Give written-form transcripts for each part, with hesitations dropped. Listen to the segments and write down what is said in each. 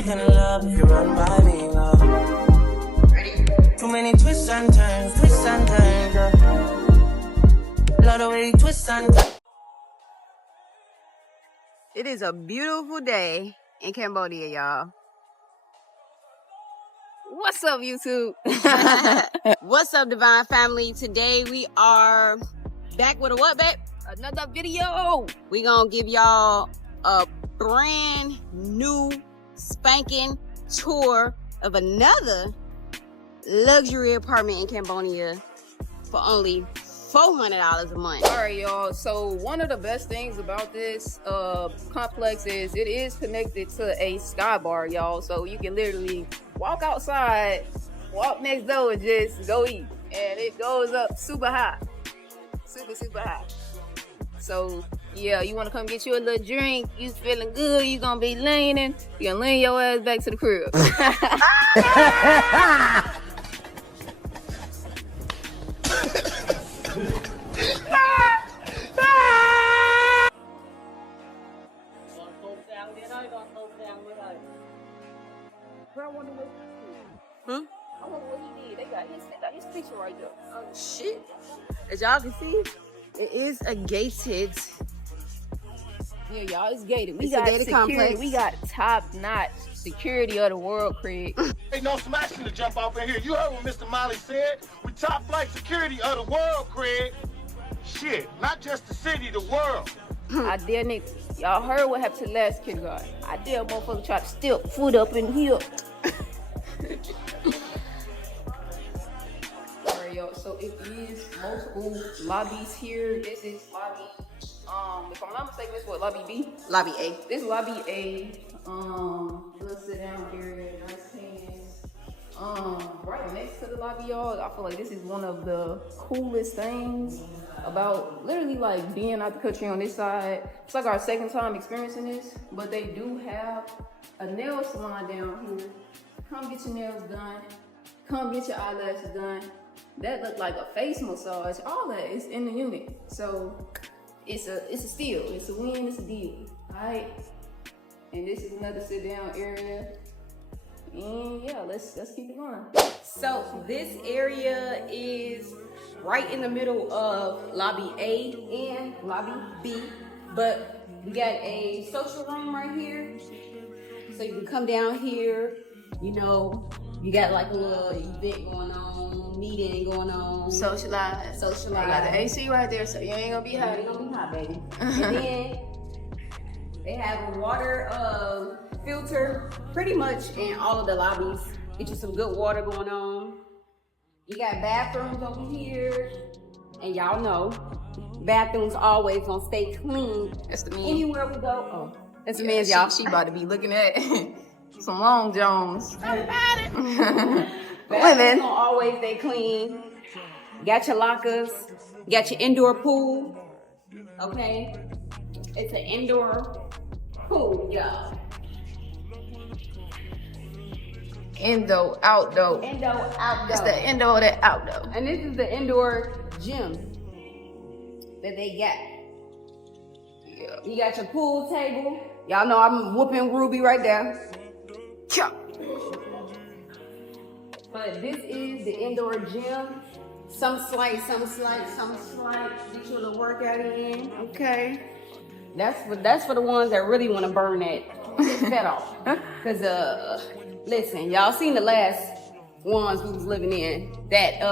Kind of love if you run by me, love. Ready? Too many twists and turns, Lot of way twists and turns. It is a beautiful day in Cambodia, y'all. What's up, YouTube? What's up, Divine Family? Today we are back with a what, babe? Another video. We gonna give y'all a brand new spanking tour of another luxury apartment in Cambodia for only $400 a month. All right, y'all. So one of the best things about this complex is it is connected to a sky bar, y'all. So you can literally walk outside, walk next door, and just go eat, and it goes up super high, super high. So yeah, you want to come get you a little drink, you feeling good, you gonna be leaning, you gonna lean your ass back to the crib. Huh? I wonder what he did. They got his picture right there. Oh shit. As y'all can see, it is a gated. Yeah, y'all, it's gated. We got gated complex. We got top-notch security of the world, Craig. Ain't no smashing to jump off in here. You heard what Mr. Molly said. We top flight security of the world, Craig. Shit, not just the city, the world. I dare niggas. Y'all heard what happened to the last kindergarten. I dare motherfucker try to stick foot up in here. Alright, y'all. So it is multiple lobbies here. This is lobby. If I'm not mistaken, this is what, lobby B? Lobby A. This is lobby A. Little sit down area, nice hands. Right next to the lobby, y'all. I feel like this is one of the coolest things about literally like being out the country on this side. It's like our second time experiencing this, but they do have a nail salon down here. Come get your nails done. Come get your eyelashes done. That look like a face massage. All that is in the unit. So it's a steal. It's a win. It's a deal. All right. And this is another sit down area. And yeah, let's keep it going. So this area is right in the middle of lobby A and lobby B, but we got a social room right here. So you can come down here, you know, you got like a little event going on, meeting going on. Socialize. They got the AC right there, so you ain't gonna be hot. You ain't gonna be hot, baby. And then they have a water filter pretty much in all of the lobbies. Get you some good water going on. You got bathrooms over here. And y'all know, bathrooms always gonna stay clean. That's the man. Anywhere we go. Oh, that's the man's, y'all. She about to be looking at some long johns. Bathrooms gonna always stay clean. Got your lockers. Got your indoor pool. Okay? It's an indoor pool, y'all. Indo, outdoor. Indo, outdoor. It's the indoor, the outdoor. And this is the indoor gym that they got. Yeah. You got your pool table. Y'all know I'm whooping Ruby right there. But this is the indoor gym. Some slight. Get you a little workout in. Okay. That's for the ones that really want to burn that fat off. Cause listen, y'all seen the last ones we was living in. That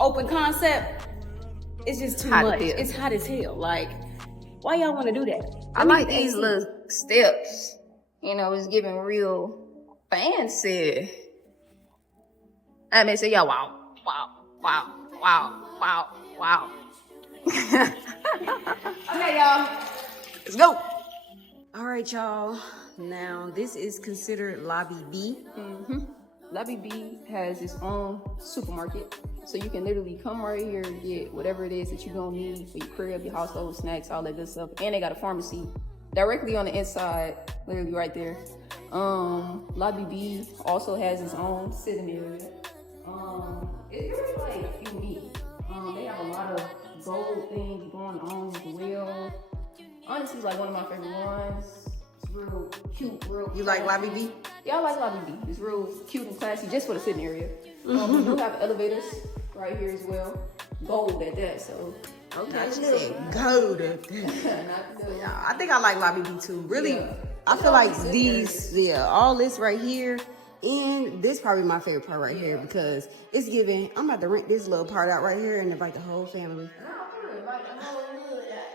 open concept, it's just too much. It's hot as hell. Like, why y'all want to do that? I like these little steps. You know, it's giving real fancy. I mean, say y'all, wow. Okay, y'all, let's go. All right, y'all. Now, this is considered lobby B. Lobby B has its own supermarket. So you can literally come right here and get whatever it is that you're gonna need for your crib, your household, snacks, all that good stuff. And they got a pharmacy directly on the inside, literally right there. Lobby B also has its own sitting area. It's really like unique. They have a lot of gold things going on as well. Honestly, it's like one of my favorite ones. It's real cute, real. You like Lobby B? Yeah, I like Lobby B. It's real cute and classy, just for the sitting area. We do have elevators right here as well. Gold at that, so. Okay, she said gold. I think I like Lobby B too. Really, Yeah. I feel like these, all this right here, and this probably my favorite part right here because it's giving. I'm about to rent this little part out right here and invite the whole family.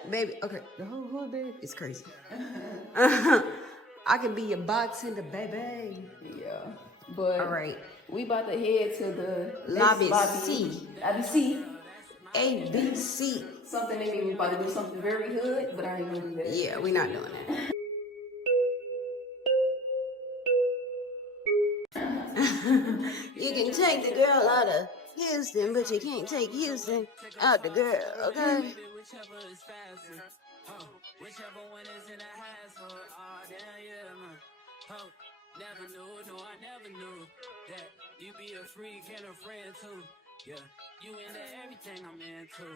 Baby, okay, the whole hood, baby, it's crazy. I can be your bartender, baby. Yeah, but All right, we about to head to the Lobby next C. Lobby C. A, B, C. Something maybe we about to do something very hood, but I ain't gonna do that. Yeah, we're not doing that. You can take the girl out of Houston, but you can't take Houston out the girl, okay? Whichever one is in the hassle, oh damn yeah, man. Oh, never knew, no, I never knew that you be a freak and a friend too. Yeah, you into everything I'm into.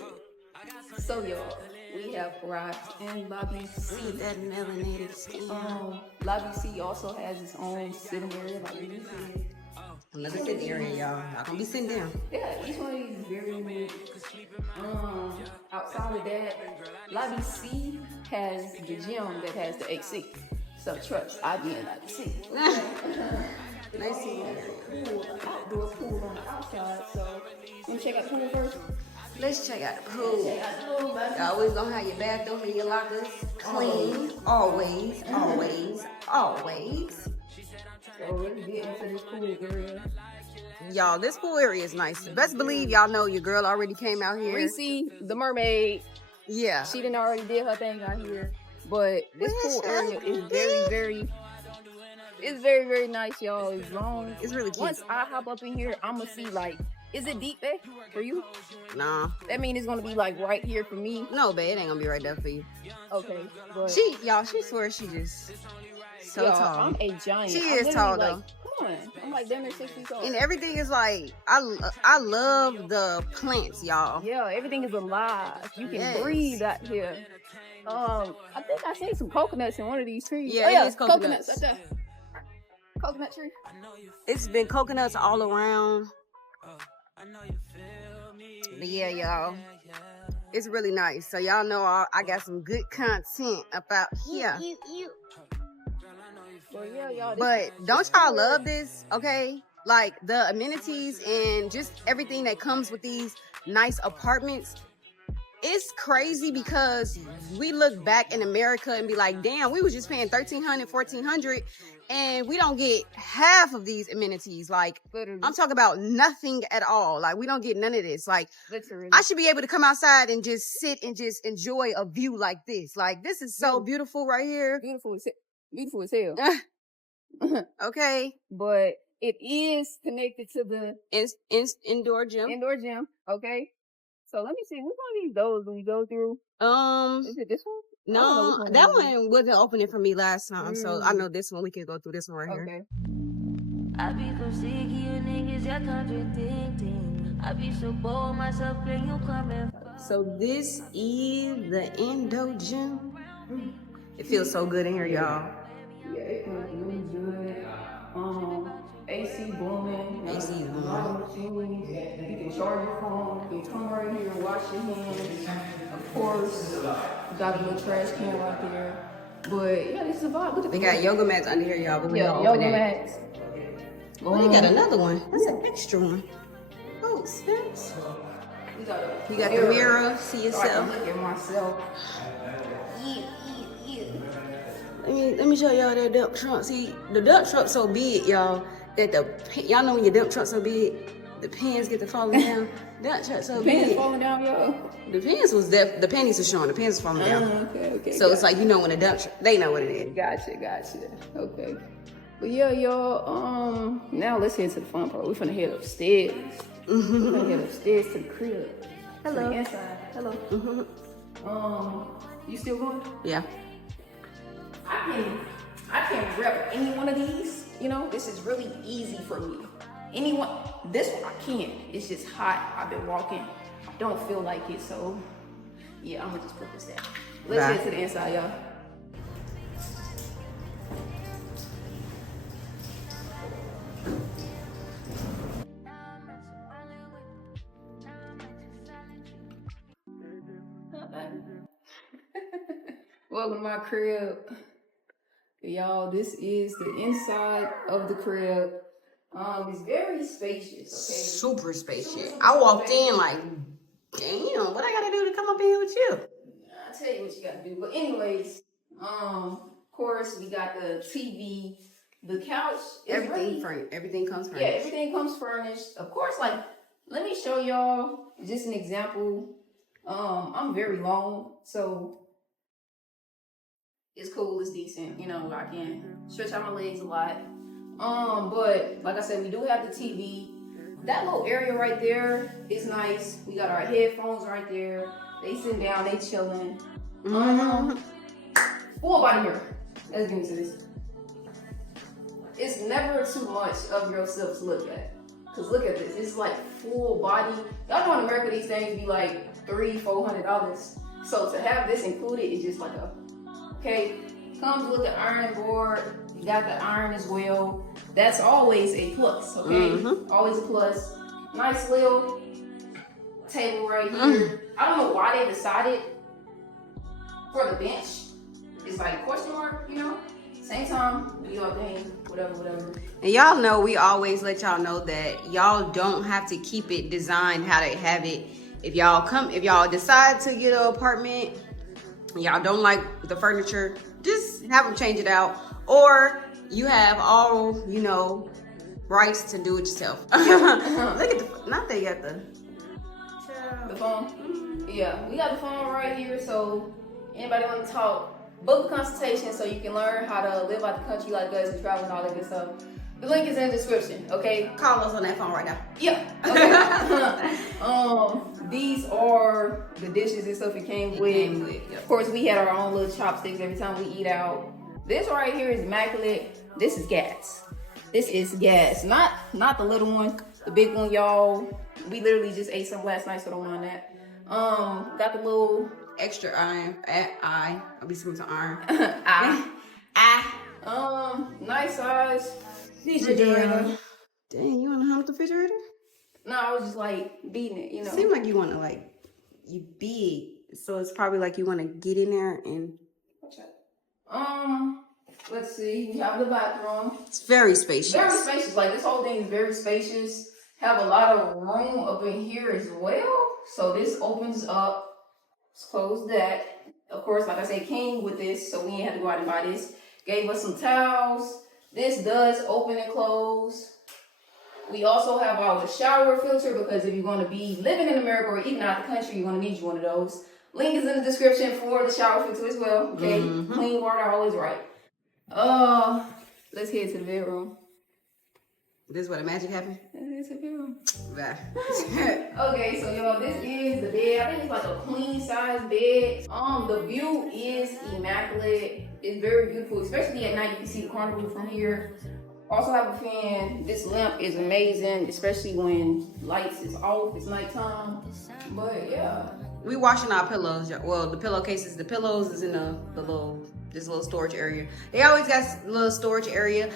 Oh, I got some. So y'all, we have arrived in Lobby C. That melanated skin. Lobby C also has its own sitting area, like we said. Another sitting area, y'all. Y'all gonna be sitting down. Yeah, each one of these is very unique. Outside of that, Lobby C has the gym that has the AC. So trust, I be in Lobby C. Nice seeing you. Outdoor pool on the outside. So you wanna check out the pool first? Let's check out the pool. Check out the pool, baby. You always gonna have your bathroom and your lockers clean. Always, always, always. So let's get into this pool area. Y'all, this pool area is nice. Best believe y'all know your girl already came out here. Reese, the mermaid, Yeah. she done already did her thing out here. But this pool area is very, very nice, y'all. It's long. It's really cute. Once I hop up in here, I'ma see like, is it deep there for you? Nah. That mean it's gonna be like right here for me. No, babe, it ain't gonna be right there for you. Okay, but She swears she just so y'all, tall. I'm a giant. She I'm is literally tall, like, though. Come on, I'm like damn near 6 feet tall. And everything is like, I love the plants, y'all. Yeah, everything is alive. You can Yes. breathe out here. I think I seen some coconuts in one of these trees. Yeah, it is coconuts. Right there. Coconut tree. It's been coconuts all around. But yeah, y'all. It's really nice. So y'all know I got some good content about here. Well, yeah, y'all. But don't y'all love this, okay? Like the amenities and just everything that comes with these nice apartments. It's crazy because we look back in America and be like, damn, we was just paying $1,300, $1,400, and we don't get half of these amenities. Like, Literally. I'm talking about nothing at all. Like, we don't get none of this. Like, Literally. I should be able to come outside and just sit and just enjoy a view like this. Like, this is so beautiful right here. Beautiful as hell. Okay. But it is connected to the Indoor gym. indoor gym. Okay. So let me see. Which one of these doors do we go through? Is it this one? No, that one wasn't opening for me last time. So I know this one. We can go through this one right here. Okay. I be so sick of you niggas, you're contradicting. I be so bored myself when you come in. So this is the Indo gym. It feels so good in here, y'all. Yeah, it feels really good. AC booming. AC is booming. A lot of machines. You can charge your phone. You can come right here and wash your hands. Of course, got a little trash can right there. But yeah, this is a vibe. Look at They got yoga mats under here, y'all. But we yeah, don't yoga open that. mats. Oh, they got another one. That's an extra one. Oh, snaps. You got the mirror. See So I can yourself. look at myself. Let me show y'all that dump truck. See, the dump truck so big, y'all, that y'all know when your dump truck so big, the pants get to falling down. Dump truck so Pants big. falling down, yo. The pants was the panties was showing. The pants was falling down. Okay. So it's like, you know when a dump truck, they know what it is. Gotcha. Okay. But yeah, y'all, now let's head to the fun part. We're finna head upstairs. We're finna head upstairs to the crib. Hello. To the inside. Hello. You still going? Yeah. I can rep any one of these. You know, this is really easy for me. This one I can. It's just hot. I've been walking. Don't feel like it, so yeah, I'm gonna just put this down. Let's Bye. head to the inside, y'all. Welcome to my crib. Y'all, this is the inside of the crib. It's very spacious, okay? Super spacious. I walked in like, damn, what I gotta do to come up in here with you? I'll tell you what you gotta do. But anyways, of course, we got the TV, the couch. Everything comes furnished. Yeah, everything comes furnished. Of course, like, let me show y'all just an example. I'm very long, so it's cool, it's decent. You know, I can stretch out my legs a lot. But like I said, we do have the TV. That little area right there is nice. We got our headphones right there. They sitting down, they chilling. Full body mirror. Let's get into this. It's never too much of yourself to look at. Cause look at this. It's like full body. Y'all know in America these things be like $300-$400. So to have this included is just like a okay. Comes with the ironing board. You got the iron as well. That's always a plus, okay? Always a plus. Nice little table right here. I don't know why they decided for the bench. It's like question mark, you know? Same time, do your thing, whatever. And y'all know we always let y'all know that y'all don't have to keep it designed how they have it. If y'all decide to get an apartment, y'all don't like the furniture, just have them change it out. Or you have all, you know, rights to do it yourself. Look at the, not that you got the phone. Yeah, we got the phone right here. So anybody want to talk, book a consultation so you can learn how to live out the country like us and travel and all that good stuff. The link is in the description, okay? Call us on that phone right now. Yeah. Okay. These are the dishes and stuff it came with. Yep. Of course, we had our own little chopsticks every time we eat out. This right here is immaculate. This is gas. This is gas. Not the little one, the big one, y'all. We literally just ate some last night, so don't mind that. Got the little Extra iron. I'll be swimming to iron. Nice size. Refrigerator. Dang, you want to hump the refrigerator? No, I was just like beating it, you know. Seems like you want to like, you big. So it's probably like you want to get in there and. Let's see. We have the bathroom. It's very spacious. Very spacious. Like this whole thing is very spacious. Have a lot of room up in here as well. So this opens up. Let's close that. Of course, like I said, came with this, so we ain't had to go out and buy this. Gave us some towels. This does open and close. We also have our shower filter because if you're going to be living in America or even out the country, you're going to need one of those. Link is in the description for the shower filter as well. Okay, clean water always right. Let's head to the bedroom. This is where the magic happened? It's a bedroom. Bye. Okay, so y'all, this is the bed. I think it's like a queen size bed. The view is immaculate. It's very beautiful, especially at night. You can see the carnival from here. Also have a fan. This lamp is amazing, especially when lights is off. It's nighttime. But yeah. We washing our pillows. Well, the pillowcases, the pillows is in this little storage area. They always got a little storage area.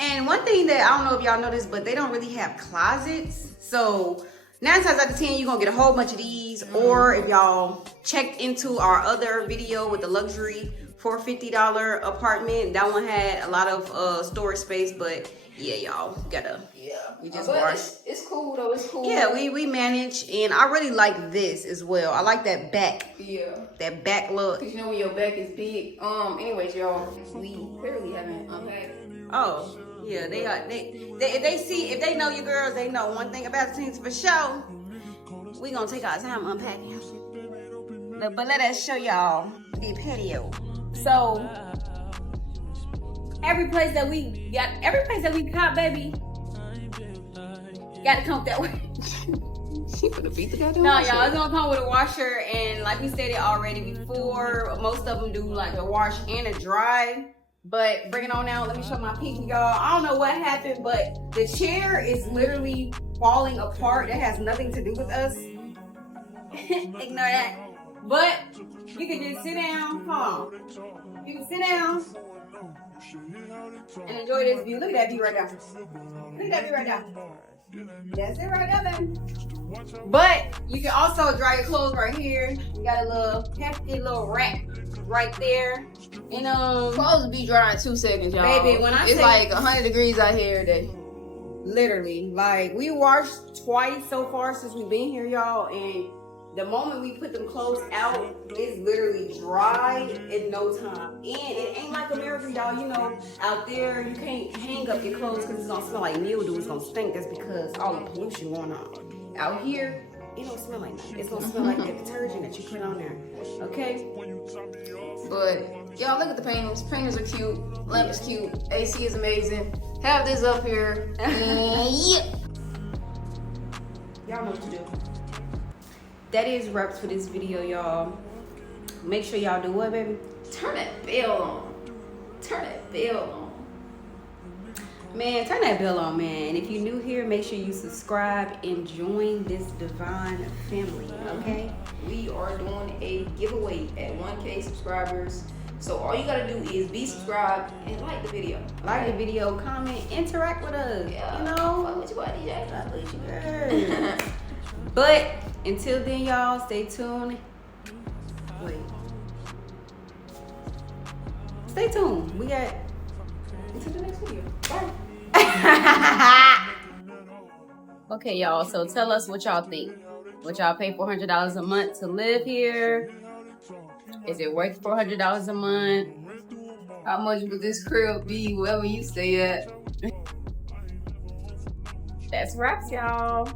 And one thing that I don't know if y'all noticed, but they don't really have closets. So 9 times out of 10, you're gonna get a whole bunch of these. Or if y'all checked into our other video with the luxury $450 apartment, that one had a lot of storage space. But yeah, y'all gotta. Yeah. We just but wash. It's cool though. It's cool. Yeah, we manage, and I really like this as well. I like that back. Yeah. That back look. Cause you know when your back is big. Anyways, y'all, we clearly haven't unpacked. Oh. Yeah, if they know you girls, they know one thing about things for sure. We gonna take our time unpacking. But let us show y'all the patio. So every place that we caught, baby, gotta come that way. She finna beat the goddamn No, washer. y'all, it's gonna come with a washer, and like we stated already before, most of them do like a wash and a dry. But bring it on out. Let me show my pinky, y'all. I don't know what happened, but the chair is literally falling apart. That has nothing to do with us. Ignore that. But you can just sit down. Hold on. You can sit down and enjoy this view. Look at that view right now. Look at that view right now. That's it right there, baby. But you can also dry your clothes right here. You got a little hefty little rack right there. And Clothes be dry in 2 seconds, y'all. Baby, when I it's say- like 100 degrees out here today. literally, like, we washed twice so far since we've been here, y'all, and the moment we put them clothes out, it's literally dry in no time. And it ain't like America, y'all. You know, out there you can't hang up your clothes because it's gonna smell like mildew. It's gonna stink. That's because all the pollution going on. Out here, it don't smell like nothing. It's gonna smell like the detergent that you put on there. Okay? But y'all look at the paintings. Paintings are cute. Lamp is cute. AC is amazing. Have this up here. And yeah. Y'all know what to do. That is wraps for this video, y'all. Make sure y'all do what, baby? Turn that bell on. Turn that bell on. Man, turn that bell on, man. And if you're new here, make sure you subscribe and join this divine family, okay? We are doing a giveaway at 1K subscribers. So all you gotta do is be subscribed and like the video. Like the video, comment, interact with us. Yeah. You know? Fuck with your buddy, Jay. Fuck with you, girl. But until then, y'all, stay tuned. Wait. Stay tuned. We got until the next video. Bye. Okay, y'all. So tell us what y'all think. Would y'all pay $400 a month to live here? Is it worth $400 a month? How much would this crib be wherever you stay at? That's wraps, y'all.